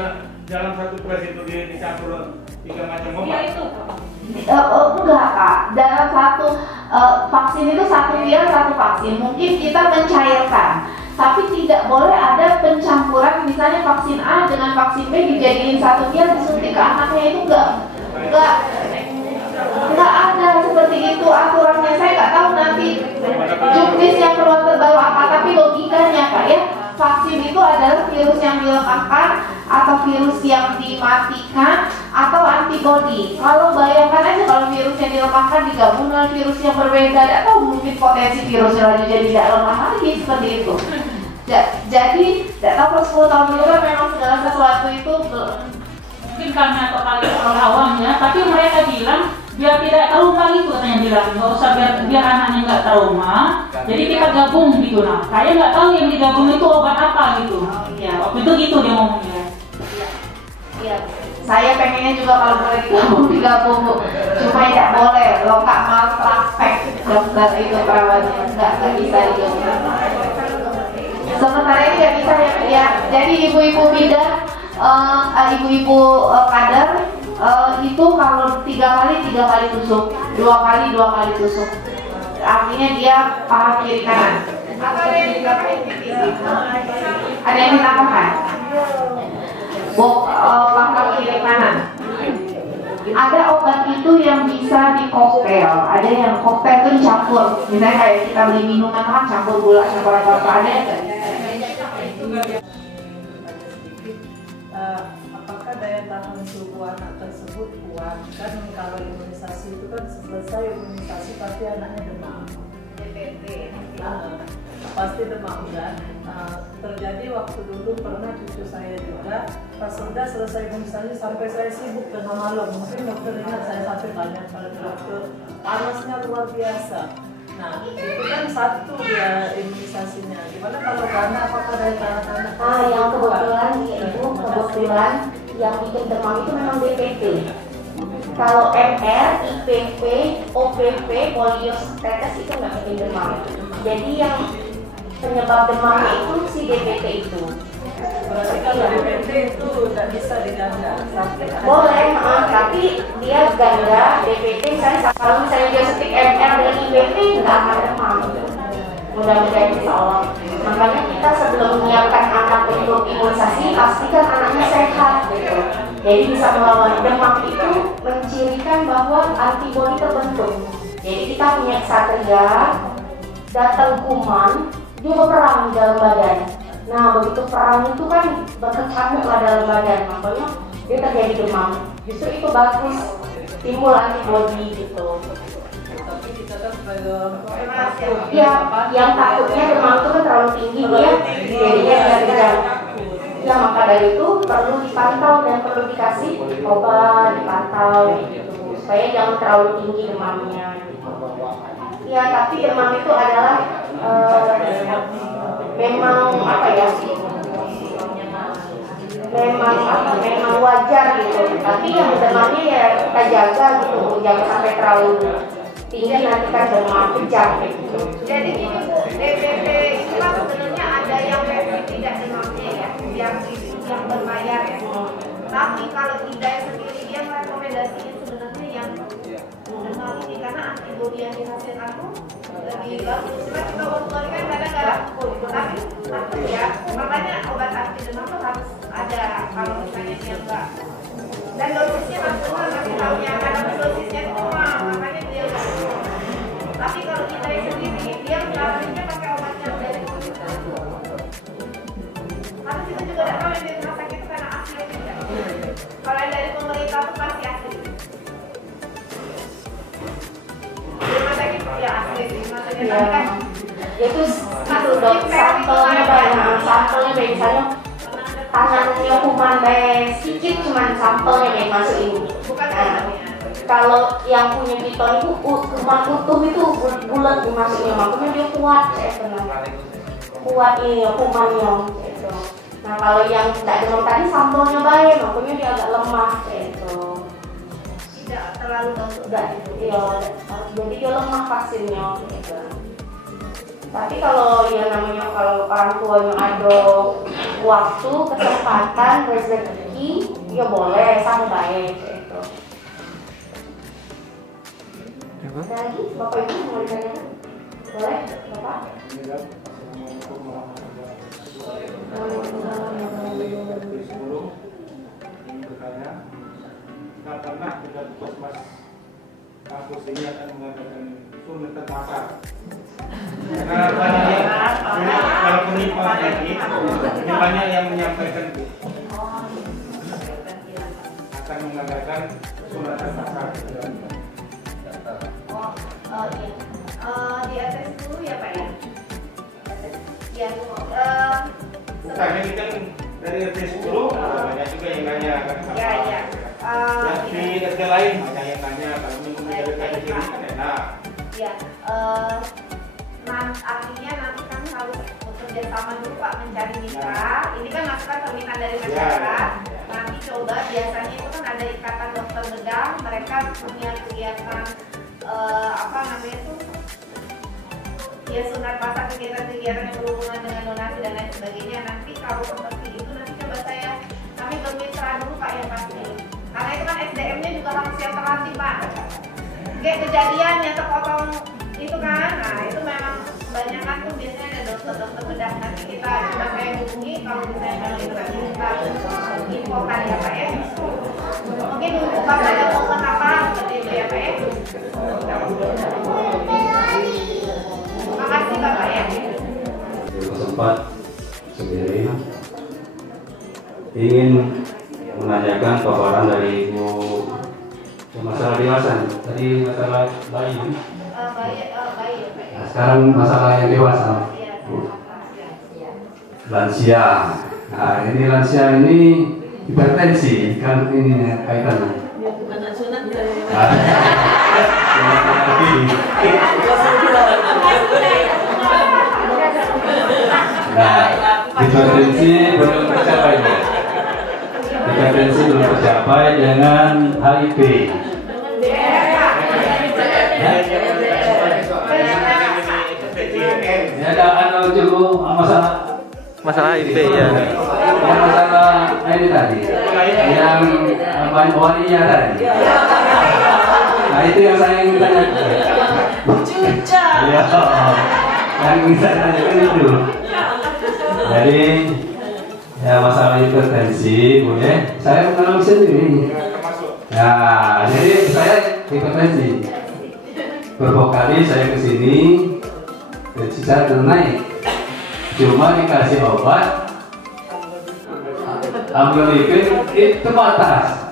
dalam satu press itu dicampur 3 macam obat. Iya itu. Enggak Kak, dalam satu vaksin itu satu vaksin. Mungkin kita mencairkan, tapi tidak boleh ada pencampuran, misalnya vaksin A dengan vaksin B dijadiin satu vial disuntik ke anaknya, itu enggak ada seperti itu aturannya. Saya nggak tahu nanti juknis yang keluar terbaru apa, tapi logikanya Kak ya, vaksin itu adalah virus yang dilemahkan atau virus yang dimatikan atau antibodi. Kalau bayangkan aja kalau virus yang dilemahkan digabung dengan virus yang berbeda, atau mungkin potensi virusnya lagi jadi tidak lemah lagi seperti itu. Jadi tidak tahu kalau 10 tahun dulu kan memang segala sesuatu itu mungkin kami atau kalian orang awam ya, tapi mereka bilang biar tidak trauma gitu katanya, bilang nggak usah biar anaknya nggak trauma, jadi kita gabung gitu. Nah saya nggak tahu yang digabung itu obat apa gitu. Ya waktu itu gitu dia ngomongnya. Iya, saya pengennya juga kalau boleh digabung Bu, cuma tidak boleh, lokak malpraktek dokter itu perawatnya nggak bisa digabung. Sementara ini nggak bisa ya. Jadi ibu-ibu bidan, ibu-ibu kader itu kalau 3 kali tusuk, 2 kali tusuk, artinya dia paha kiri kanan. Ada yang ditambahkan? Paha kiri kanan. Ada obat itu yang bisa di koktail, ada yang koktail itu dicampur. Misalnya kayak kita beli minuman kan campur gula, campur apa-apa, ada yang apakah daya tahan tahan tubuh anak tersebut kuat. Kan kalau imunisasi itu kan selesai imunisasi pasti anaknya demam. DPT. Pasti demam kan. Terjadi waktu dulu pernah cucu saya juga pas sudah selesai imunisasi sampai saya sibuk tengah malam. Mungkin dokter ingat saya sampai tanya pada dokter, panasnya luar biasa. Nah, itu kan satu dia imunisasinya. Gimana kalau Gana, apakah dari anak-anak? Yang kebetulan Ibu, kebetulan yang bikin demam itu memang DPT. Kalau MR, IPP, OPP, poliostetes itu nggak bikin demam. Jadi yang penyebab demamnya itu si DPT itu. Berarti kalau DPT itu tidak bisa diganda. Boleh, tapi dia ganda DPT misalnya kalau misalnya dia setik MR dan IPP nggak akan demam. Mudah-mudahan insya Allah. Makanya kita sebelum menyiapkan anak untuk imunisasi pastikan anaknya sehat gitu. Jadi bisa melawan demam itu mencirikan bahwa antibodi terbentuk. Jadi kita punya ksatria, datang kuman, juga perang di dalam badan. Nah begitu perang itu kan berkecamuk lah dalam badan, makanya dia terjadi demam. Justru itu bagus, timbul antibodi gitu. Tapi kita kan sebagai Ya, yang takutnya demam itu kan terlalu tinggi dia, jadinya dia ya maka dari itu perlu dipantau dan perlu dikasih obat, dipantau gitu, supaya jangan terlalu tinggi demamnya. Ya tapi demam itu adalah memang apa ya? Memang wajar gitu. Tapi yang demamnya ya kita jaga gitu, jangan sampai terlalu tinggi nanti kan demam kejang gitu. Jadi gini Bu, DPT itu kan sebenarnya ada yang versi tidak demamnya ya, yang berbayar ya. Tapi kalau tidak sendiri dia merekomendasikan sebenarnya yang demam ini karena antibodi yang dihasilkan tuh lebih bagus. Cuma kita waktu kan kadang nggak laku, tapi takut ya. Makanya obat anti demam tuh harus ada kalau misalnya dia enggak. Dan dosisnya maksimal masih tahunya karena dosisnya itu makanya dia enggak. Tapi kalau kita sendiri dia menjalaninya pakai obat yang dari pemerintah. Tapi kita juga tidak tahu yang dari rumah sakit itu karena asli tidak. Kalau yang dari pemerintah itu pasti asli. Di rumah sakit ya asli sih, maksudnya tapi kan itu dok sampelnya banyak, sampelnya banyak misalnya tangannya kuman baik sedikit cuman sampelnya baik masukin. bukan Kalau yang punya piton itu kuman utuh itu bulat dimasukin, makanya dia kuat kuat ini kumannya gitu. Nah kalau yang tidak demam tadi sampelnya baik, makanya dia agak lemah gitu. tidak terlalu Enggak, iya, jadi dia lemah vaksinnya gitu. Tapi kalau ya namanya kalau orang tuanya ada waktu, kesempatan, rezeki, ya boleh, sama baik gitu. Ada lagi, Bapak Ibu mau ditanyakan? Boleh, Bapak? Pernah tidak puskesmas kampus ini akan mengadakan sunat masal. Karena kalau penyimpanan ini banyak yang menyampaikan akan mengadakan sunat masal. Di atas dulu ya Pak ya. Ya. Bukan ini kan dari RT 10 banyak juga yang nanya kan. Ya. Di RT lain banyak yang nanya kalau minggu dari sini kan enak. Ya. Artinya nanti kami harus bekerja sama dulu Pak mencari mitra. Ini kan masukan permintaan dari masyarakat. Nanti coba biasanya itu kan ada ikatan dokter bedah, mereka punya kegiatan apa namanya itu ya sunat pasang, kegiatan-kegiatan yang berhubungan dengan donasi dan lain sebagainya. Nanti kalau seperti itu nanti coba kami bermitra dulu Pak yang pasti. Karena itu kan SDM-nya juga harus yang terlatih Pak. Kayak kejadian yang terpotong itu kan, nah itu memang banyak kan tuh biasanya ada dokter bedah. Nanti kita coba saya hubungi kalau misalnya kalau itu nanti kita infokan ya Pak ya. Mungkin nunggu pas ada momen apa seperti itu ya Pak ya. Terima kasih Bapak ya. Sempat sendiri ingin menanyakan paparan Tadi masalah bayi. Nah, sekarang masalah yang dewasa. Lansia. Nah, ini lansia ini hipertensi kan ini kaitannya. Nah, hipertensi belum tercapai. Hipertensi belum tercapai dengan HIV. Ya, ada cukup masalah HIV ya. Masalah ini tadi, yang walinya tadi. Nah, itu yang saya ingin tanyakan. Cuca. Ya, yang ingin saya tanyakan itu. Jadi, ya masalah hipertensi, boleh. Saya mengalami sendiri. Nah, jadi saya hipertensi. Beberapa kali saya kesini, tensi saya naik. Cuma dikasih obat, amlodipin itu terbatas.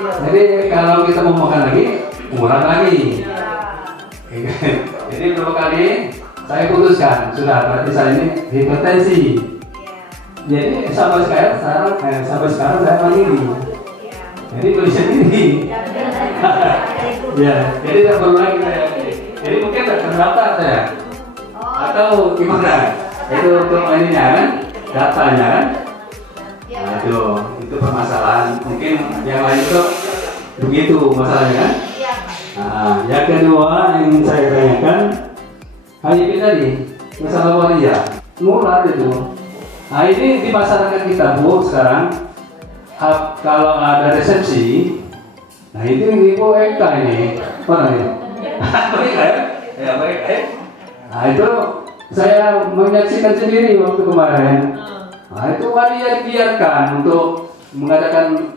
Jadi kalau kita mau makan lagi, kurang lagi. Jadi beberapa kali saya putuskan, sudah berarti saya ini hipertensi. Jadi sampai sekarang saya mandiri. Jadi beli sendiri. Ya, jadi tidak perlu lagi saya. Jadi mungkin terdaftar saya. Atau gimana? Itu untuk ininya kan, datanya kan. Nah, itu permasalahan. Mungkin yang lain itu begitu masalahnya kan. Nah, yang kedua yang saya tanyakan, HIV tadi, masalah waria, murah itu. Nah, ini di masyarakat kita Bu sekarang, kalau ada resepsi, nah itu Ibu Eka ini, mana ya? Mereka ya, mereka. Nah itu saya menyaksikan sendiri waktu kemarin. Nah itu waria dibiarkan untuk mengadakan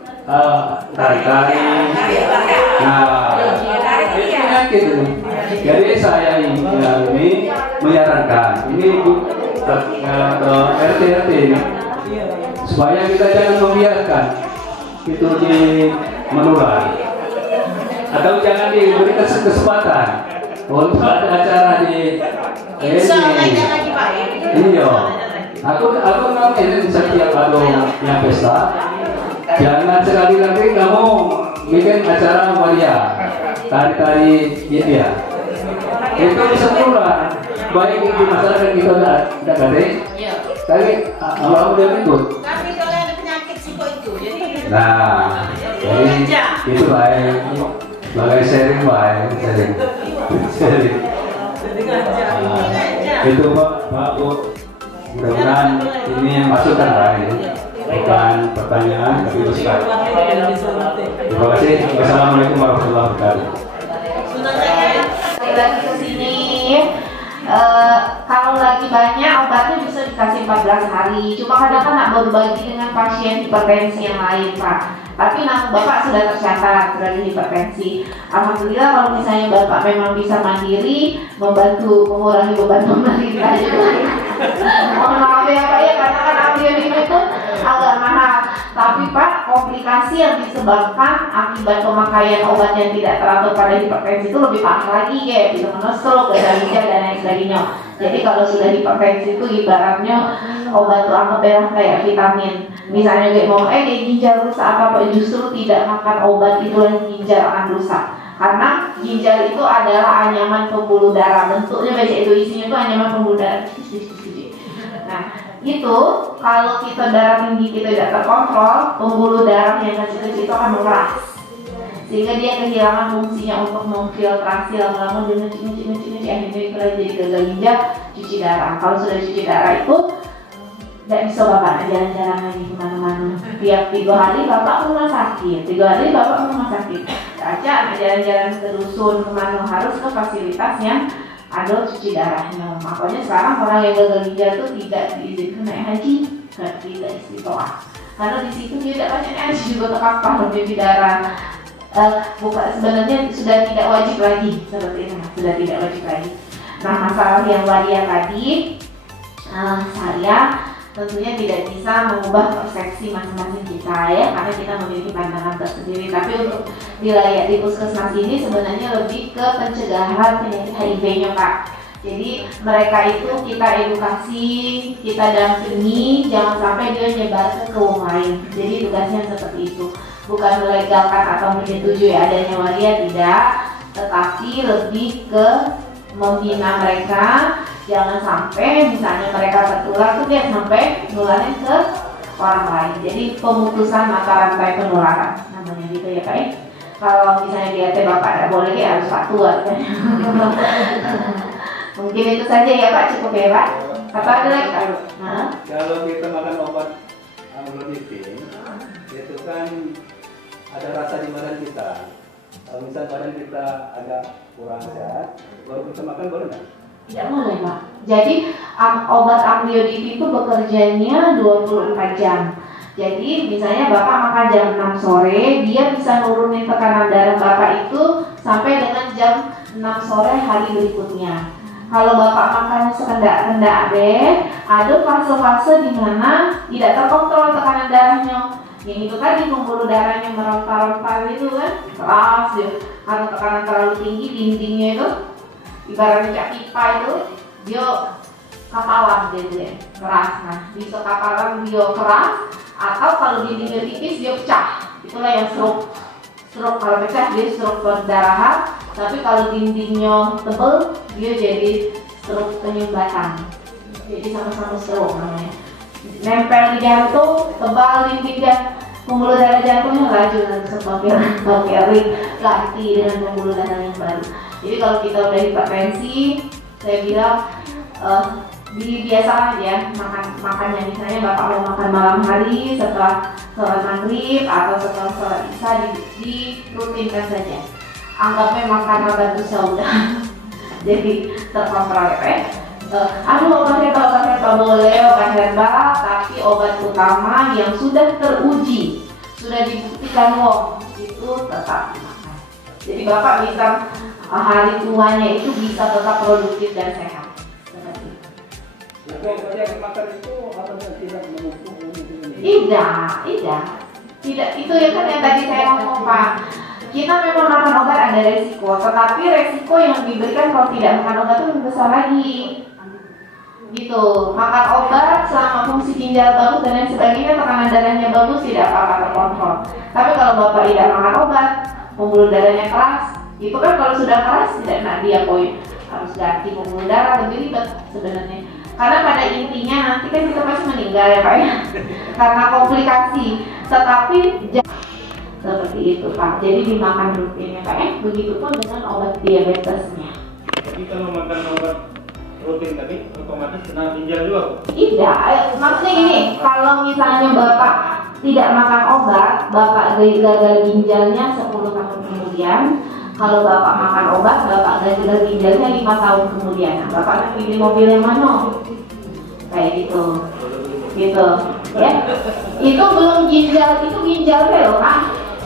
tari-tari. Nah itu penyakit ini. Jadi saya ini menyarankan ini RT ini supaya kita jangan membiarkan itu di menular atau jangan diberikan kesempatan untuk ada acara di iya. Aku ngomongin setiap yang pesta, jangan sekali lagi kamu bikin acara waria, tari-tari India. Itu bisa menular. Baik di masyarakat kita tidak ada, tapi awal udah ikut. Tapi kalau ada penyakit siko itu, jadi. Nah, jadi itu baik. Sebagai sharing baik, sharing. Itu Pak Bu, mudah-mudahan ini yang masukan baik, bukan pertanyaan tapi masukan. Terima kasih. Wassalamualaikum warahmatullahi wabarakatuh. Lagi ke sini, kalau lagi banyak obatnya bisa dikasih 14 hari. Cuma kadang kan nggak berbagi dengan pasien hipertensi yang lain Pak. Tapi nama Bapak sudah tercatat sebagai hipertensi. Alhamdulillah kalau misalnya Bapak memang bisa mandiri, membantu mengurangi beban pemerintah juga. Mohon maaf ya Pak ya, karena kan ambliopin itu agak mahal. Tapi Pak, komplikasi yang disebabkan akibat pemakaian obat yang tidak teratur pada hipertensi itu lebih parah lagi, kayak bisa stroke, gagal ginjal dan lain sebagainya. Jadi kalau sudah hipertensi itu ibaratnya obat itu anggap kayak vitamin. Misalnya kayak mau ginjal rusak apa, justru tidak makan obat itu ginjal akan rusak. Karena ginjal itu adalah anyaman pembuluh darah, bentuknya baca itu isinya itu anyaman pembuluh darah. Nah itu kalau kita darah tinggi kita tidak terkontrol, pembuluh darah yang kecil-kecil itu akan mengeras, sehingga dia kehilangan fungsinya untuk memfiltrasi lama-lama dia ngecik akhirnya kita jadi gagal ginjal, cuci darah. Kalau sudah cuci darah itu tidak bisa Bapak jalan-jalan lagi kemana-mana. Tiap 3 hari Bapak ke rumah sakit, 3 hari Bapak ke rumah sakit. Aja jalan-jalan ke dusun kemana, harus ke fasilitas yang ada cuci darahnya. Makanya sekarang orang yang gagal ginjal itu tidak diizinkan naik haji, tidak istiqoah. Karena di situ dia tidak banyak haji juga terkapar cuci darah. Bukan, sebenarnya sudah tidak wajib lagi seperti itu, sudah tidak wajib lagi. Nah masalah yang waria tadi, saya tentunya tidak bisa mengubah persepsi masing-masing kita ya, karena kita memiliki pandangan tersendiri. Tapi untuk wilayah di puskesmas ini sebenarnya lebih ke pencegahan penyakit HIV-nya Pak. Jadi mereka itu kita edukasi, kita dampingi, jangan sampai dia nyebar ke wong lain. Jadi tugasnya seperti itu, bukan melegalkan atau menyetujui adanya waria, tidak, tetapi lebih ke membina mereka. Jangan sampai misalnya mereka tertular tuh dia sampai nularin ke orang lain. Jadi pemutusan mata rantai penularan namanya gitu ya Pak. Kalau misalnya dia Bapak tidak boleh ya harus fatwa kan. Mungkin itu saja ya Pak, cukup ya Pak. Apa ada lagi Pak? Nah? Kalau kita makan obat amlodipin, itu kan ada rasa di badan kita. Kalau misalnya badan kita agak kurang sehat, baru kita makan boleh nggak? Tidak boleh Pak. Jadi obat amlodipin itu bekerjanya 24 jam. Jadi misalnya Bapak makan jam 6 sore, dia bisa nurunin tekanan darah Bapak itu sampai dengan jam 6 sore hari berikutnya. Kalau Bapak makannya sekendak-kendak deh, ada fase-fase di mana tidak terkontrol tekanan darahnya. Yang itu tadi pembuluh darahnya meronta-ronta itu kan, keras ya. Karena tekanan terlalu tinggi, dindingnya itu ibaratnya kayak pipa itu, dia kapalan dia keras. Nah, bisa kapalan dia keras, atau kalau dindingnya tipis dia pecah. Itulah yang stroke. Stroke kalau pecah dia stroke perdarahan, tapi kalau dindingnya tebal dia jadi stroke penyumbatan. Jadi sama-sama stroke namanya. Nempel di jantung, tebal dinding dan pembuluh darah jantungnya laju langsung kering, ganti dengan pembuluh darah yang baru. Jadi kalau kita udah hipertensi, saya bilang biasa aja makannya. Misalnya Bapak mau makan malam hari setelah sholat maghrib atau setelah sholat isya, dirutinkan saja. Anggapnya makanan bagus udah. Jadi terkontrol ya. Aduh obat herbal boleh, obat herbal, tapi obat utama yang sudah teruji, sudah dibuktikan itu tetap dimakan. Jadi Bapak bisa hari tuanya itu bisa tetap produktif dan sehat. Tidak, itu ya kan yang tadi saya ngomong Pak. Kita memang makan obat ada resiko, tetapi resiko yang diberikan kalau tidak makan obat itu lebih besar lagi. Gitu, makan obat selama fungsi ginjal bagus dan lain sebagainya, tekanan darahnya bagus, tidak apa-apa terkontrol. Tapi kalau Bapak tidak makan obat, pembuluh darahnya keras, itu kan kalau sudah keras tidak enak dia harus ganti pembuluh darah, lebih ribet sebenarnya. Karena pada intinya nanti kan kita pasti meninggal ya Pak ya, karena komplikasi. Tetapi seperti itu Pak, jadi dimakan rutin ya Pak ya. Begitupun dengan obat diabetesnya. Jadi kalau makan obat rutin tadi otomatis kena ginjal juga? Tidak, maksudnya gini, kalau misalnya Bapak tidak makan obat, Bapak gagal ginjalnya 10 tahun kemudian. Kalau Bapak makan obat, Bapak gagal ginjalnya 5 tahun kemudian. Nah, Bapak pilih mobil yang mana? Kayak gitu, gitu, ya. Itu belum ginjal, itu ginjalnya loh kan.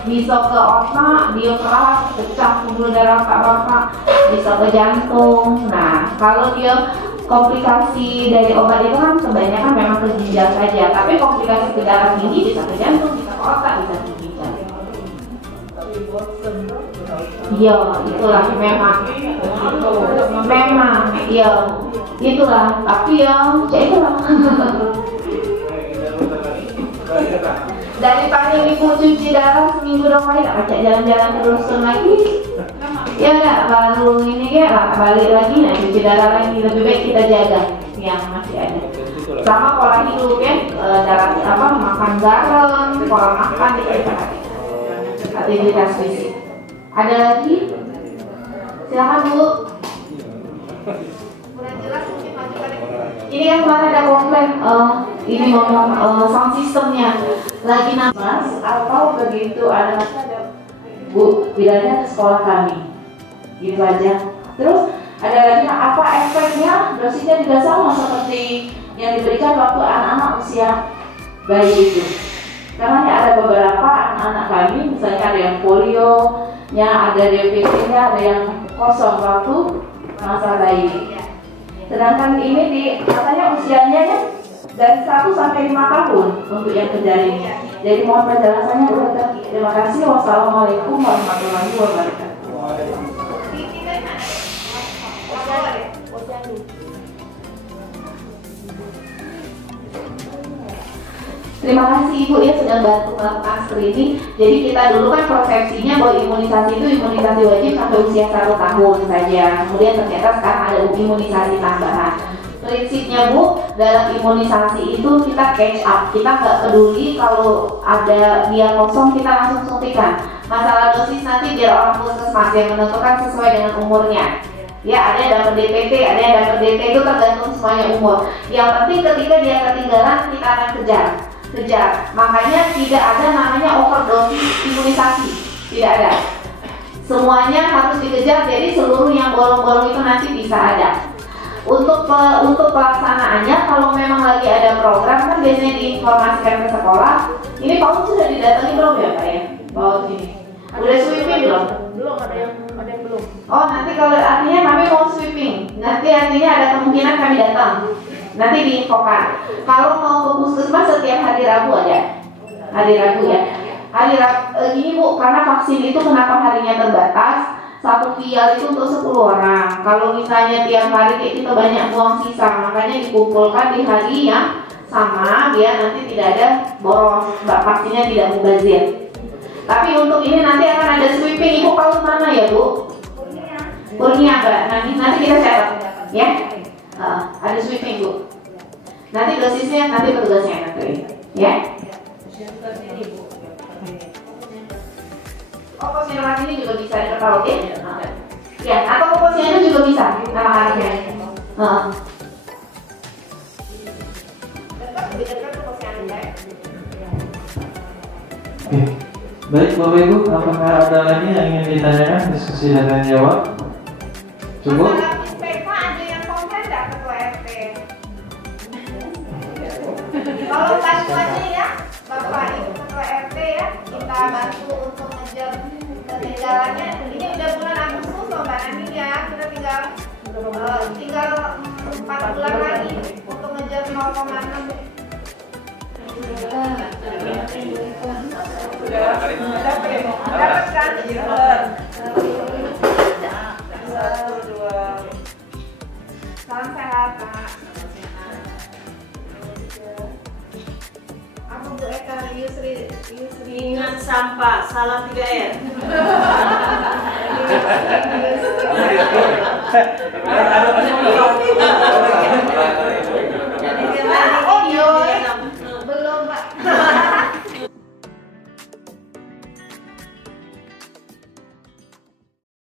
Bisa ke otak, dia keras, pecah pembuluh darah Bapak, bisa ke jantung. Nah, kalau dia komplikasi dari obat itu kan kebanyakan memang ke ginjal saja. Tapi komplikasi ke darah tinggi bisa ke jantung, bisa ke otak, bisa ke ginjal. Iya, itulah memang, iya, itulah. Tapi ya, itulah. Daripada ibu cuci darah seminggu 2 kali, tak baca jalan-jalan ke rusun lagi. Ya enggak, baru ini ya balik lagi, nah cuci darah lagi. Lebih baik kita jaga yang masih ada. Sama pola hidup ya, makan garam, pola makan diperhatikan. Aktivitas fisik. Ada lagi? Silakan Bu. Udah jelas mungkin majukan. Ini kan kemarin ada komplain, ini ngomong sound systemnya lagi nafas atau begitu ada Bu bilangnya ke sekolah kami, gitu aja. Terus ada lagi apa efeknya? Dosisnya juga sama seperti yang diberikan waktu anak-anak usia bayi itu. Karena ada beberapa anak-anak kami, misalnya ada yang polio, ada DPT-nya, ada yang kosong waktu masa bayi. Sedangkan ini katanya usianya ya dan 1 sampai 5 tahun untuk yang kejar ini. Jadi mohon penjelasannya Bu Dokter. Terima kasih. Wassalamualaikum warahmatullahi wabarakatuh. Terima kasih Ibu ya sudah bantu melakukan screening. Jadi kita dulu kan persepsinya bahwa imunisasi itu imunisasi wajib sampai usia 1 tahun saja. Kemudian ternyata sekarang ada imunisasi tambahan. Prinsipnya Bu, dalam imunisasi itu kita catch up. Kita nggak peduli kalau ada dia kosong, kita langsung suntikan. Masalah dosis nanti biar orang puskesmas yang menentukan sesuai dengan umurnya. Ya, ada yang dapat DPT, ada yang dapat DT, itu tergantung semuanya umur. Yang penting ketika dia ketinggalan, kita akan kejar. Makanya tidak ada namanya overdosis imunisasi, tidak ada. Semuanya harus dikejar, jadi seluruh yang bolong-bolong itu nanti bisa ada. Untuk pelaksanaannya, kalau memang lagi ada program kan biasanya diinformasikan ke sekolah. Ini PAUD sudah didatangi belum ya Pak ya? PAUD ini udah sweeping belum? Belum, ada yang belum. Oh, nanti kalau artinya kami mau sweeping, nanti artinya ada kemungkinan kami datang. Nanti diinfokan. Kalau mau ke puskesmas setiap hari Rabu ada. Hari Rabu ya. Hari Rabu gini Bu, karena vaksin itu kenapa harinya terbatas? 1 vial itu untuk 10 orang. Kalau misalnya tiap hari kita banyak buang sisa, makanya dikumpulkan di hari yang sama biar nanti tidak ada boros, vaksinnya tidak mubazir. Tapi untuk ini nanti akan ada sweeping. Ibu PAUD mana ya Bu? Kurnia Mbak. Nanti kita catat ya. Ada sweeping Bu. Nanti dosisnya nanti petugasnya nanti ya. Oh, posyandu ini juga bisa diketahui ya? Ya, atau posyandu juga bisa anak-anaknya. Oke. Baik Bapak Ibu, apakah ada lagi yang ingin ditanyakan, diskusi dan tanya jawab? Cukup? Ada yang komplain nggak ketua RT? Kalau bantuannya ya, Bapak Ibu ketua RT ya, kita bantu untuk ngejar ketinggalannya. Ini udah bulan Agustus loh Mbak Nani ya, kita tinggal 4 bulan lagi untuk ngejar 0,6. Dapat kan? Salam sehat Pak. Aku Bu Eka Yusri. Ingat sampah, salah 3R. Ada